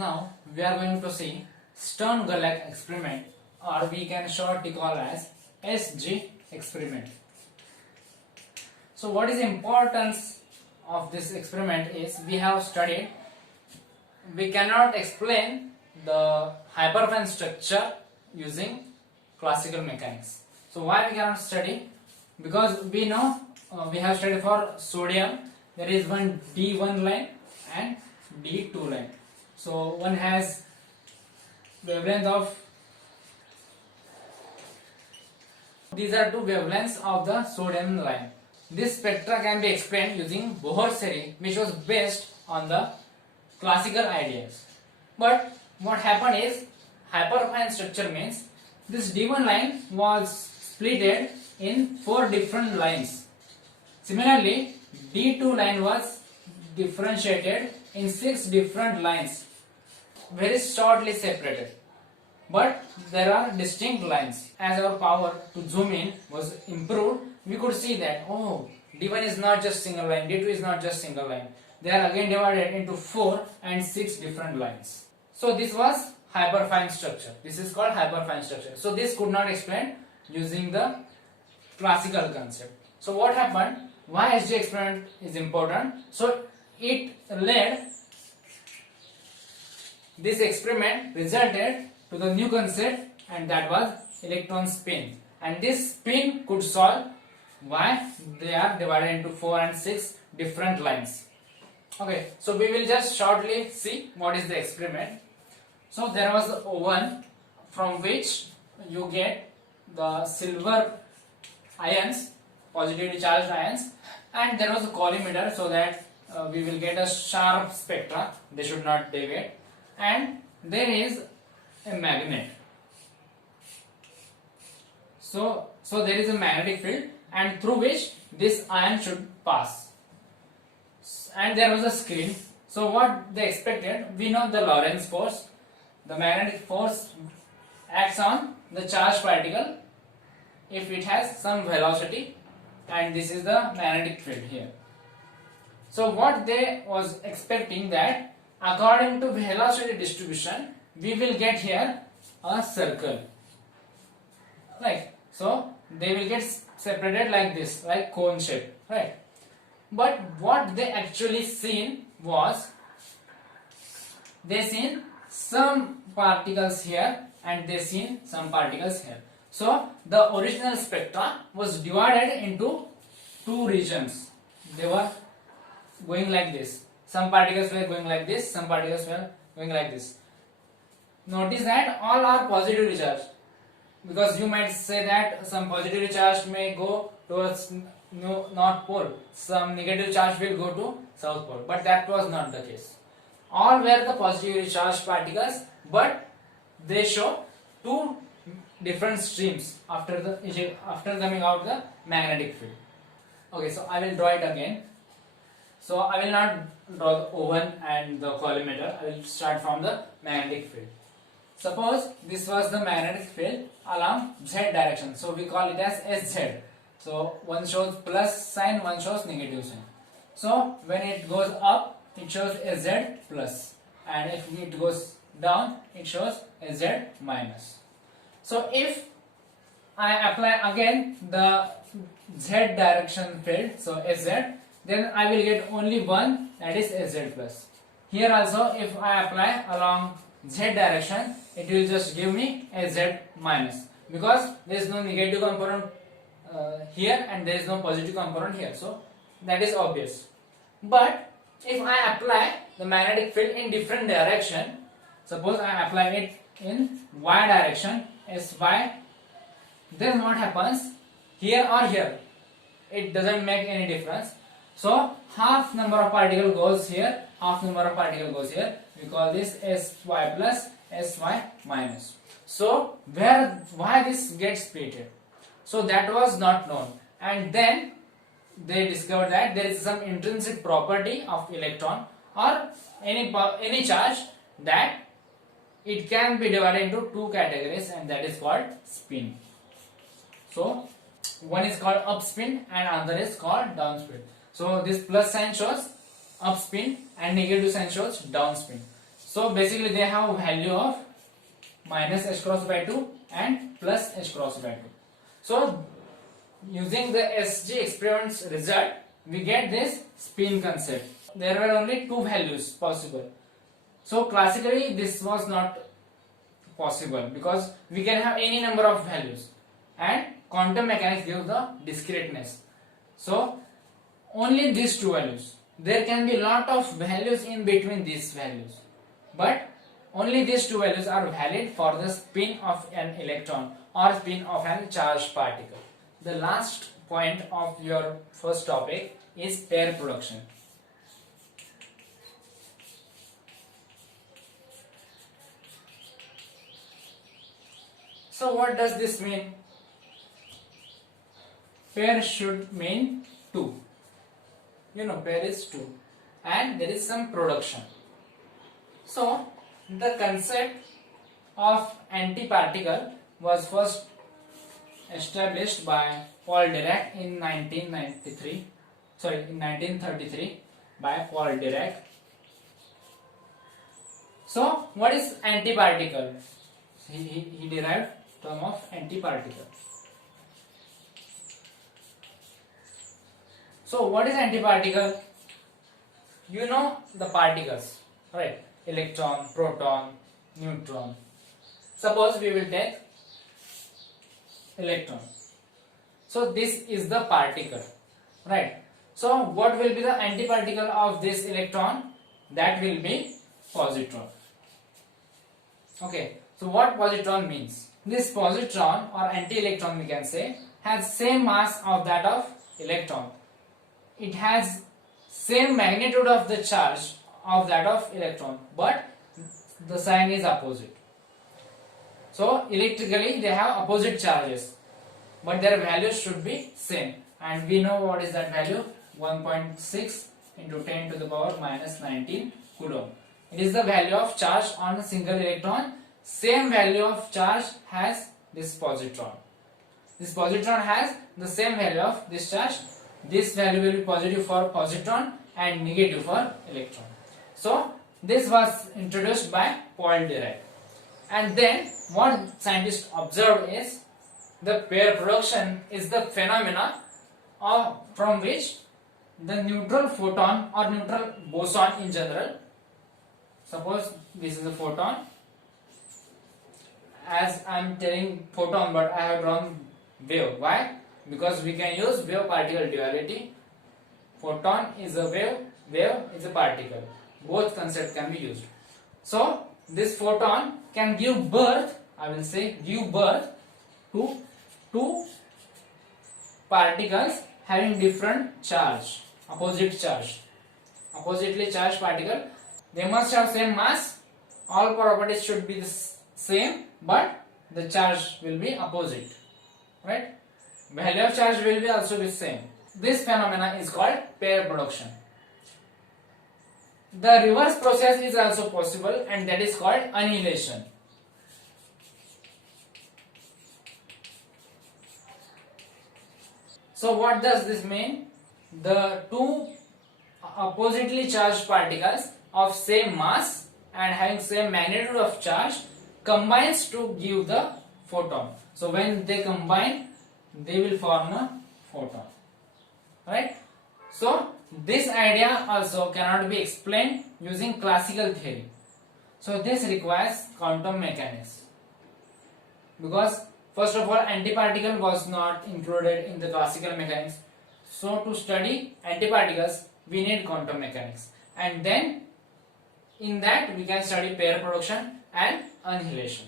Now we are going to see Stern-Gulick experiment, or we can shortly call as SG experiment. So what is the importance of this experiment is we have studied we cannot explain the hyperfine structure using classical mechanics. So why we cannot study? Because we know we have studied for sodium there is one D1 line and D2 line. So one has wavelength of, these are two wavelengths of the sodium line. This spectra can be explained using Bohr series, which was based on the classical ideas. But what happened is hyperfine structure means this D1 line was splitted in 4 different lines. Similarly, D2 line was differentiated in 6 different lines, very shortly separated. But there are distinct lines. As our power to zoom in was improved, we could see that D1 is not just single line, D2 is not just single line. They are again divided into 4 and 6 different lines. So this was hyperfine structure. This is called hyperfine structure. So this could not explain using the classical concept. So what happened? Why SG experiment is important? So it led, this experiment resulted to the new concept, and that was electron spin. And this spin could solve why they are divided into 4 and 6 different lines. Okay, so we will just shortly see what is the experiment. So there was the oven from which you get the silver ions, positively charged ions, and there was a collimator so that we will get a sharp spectra, they should not deviate, and there is a magnet. So there is a magnetic field and through which this ion should pass. And there was a screen. So what they expected, we know the Lorentz force. The magnetic force acts on the charged particle if it has some velocity, and this is the magnetic field here. So what they was expecting that according to velocity distribution we will get here a circle, right? So they will get separated like this, like cone shape, right? But what they actually seen was, they seen some particles here and they seen some particles here. So the original spectra was divided into 2 regions. They were going like this. Some particles were going like this, some particles were going like this. Notice that all are positively charged, because you might say that some positively charged may go towards North Pole, some negative charge will go to South Pole, but that was not the case. All were the positively charged particles, but they show 2 different streams after coming out the magnetic field. Okay, so I will draw it again. So I will not draw the oven and the collimator. I will start from the magnetic field. Suppose this was the magnetic field along Z direction. So we call it as SZ. So one shows plus sign, one shows negative sign. So when it goes up, it shows SZ plus, and if it goes down, it shows SZ minus. So if I apply again the Z direction field, so SZ, then I will get only one, that is SZ plus. Here also if I apply along Z direction, it will just give me SZ minus, because there is no negative component here and there is no positive component here, so that is obvious. But if I apply the magnetic field in different direction, suppose I apply it in Y direction, SY, then what happens, here or here, it doesn't make any difference. So half number of particle goes here, half number of particle goes here. We call this SY plus, SY minus. So why this gets splitted? So that was not known, and then they discovered that there is some intrinsic property of electron or any charge that it can be divided into 2 categories, and that is called spin. So one is called up spin and another is called down spin. So this plus sign shows up spin and negative sign shows down spin. So basically they have value of minus h cross by 2 and plus h cross by 2. So using the SG experiments result, we get this spin concept. There were only two values possible. So classically this was not possible because we can have any number of values and quantum mechanics gives the discreteness. So only these two values. There can be lot of values in between these values, but only these two values are valid for the spin of an electron or spin of a charged particle. The last point of your first topic is pair production. So what does this mean? Pair should mean 2. You know, pair is 2 and there is some production. So the concept of antiparticle was first established by Paul Dirac in 1933 by Paul Dirac. So what is antiparticle? He derived term of antiparticle. So what is antiparticle? You know the particles, right? Electron, proton, neutron. Suppose we will take electron. So this is the particle, right? So what will be the antiparticle of this electron? That will be positron. Okay, so what positron means? This positron or anti-electron, we can say, has same mass of that of electron. It has same magnitude of the charge of that of electron, but the sign is opposite. So electrically they have opposite charges, but their values should be same, and we know what is that value: 1.6 into 10 to the power minus 19 coulomb. It is the value of charge on a single electron. Same value of charge has this positron. This positron has the same value of this charge. This value will be positive for positron and negative for electron. So this was introduced by Paul Dirac. And then what scientists observed is the pair production is the phenomena from which the neutral photon or neutral boson in general, suppose this is a photon, as I am telling photon but I have drawn wave. Why? Because we can use wave particle duality. Photon is a wave, wave is a particle. Both concepts can be used. So this photon can give birth, I will say give birth to two particles having different charge, opposite charge. Oppositely charged particle, they must have same mass, all properties should be the same, but the charge will be opposite, right? Value of charge will be also be same. This phenomena is called pair production. The reverse process is also possible, and that is called annihilation. So what does this mean? The two oppositely charged particles of same mass and having same magnitude of charge combines to give the photon. So when they combine, they will form a photon, right? So this idea also cannot be explained using classical theory. So this requires quantum mechanics, because first of all antiparticle was not included in the classical mechanics. So to study antiparticles we need quantum mechanics, and then in that we can study pair production and annihilation.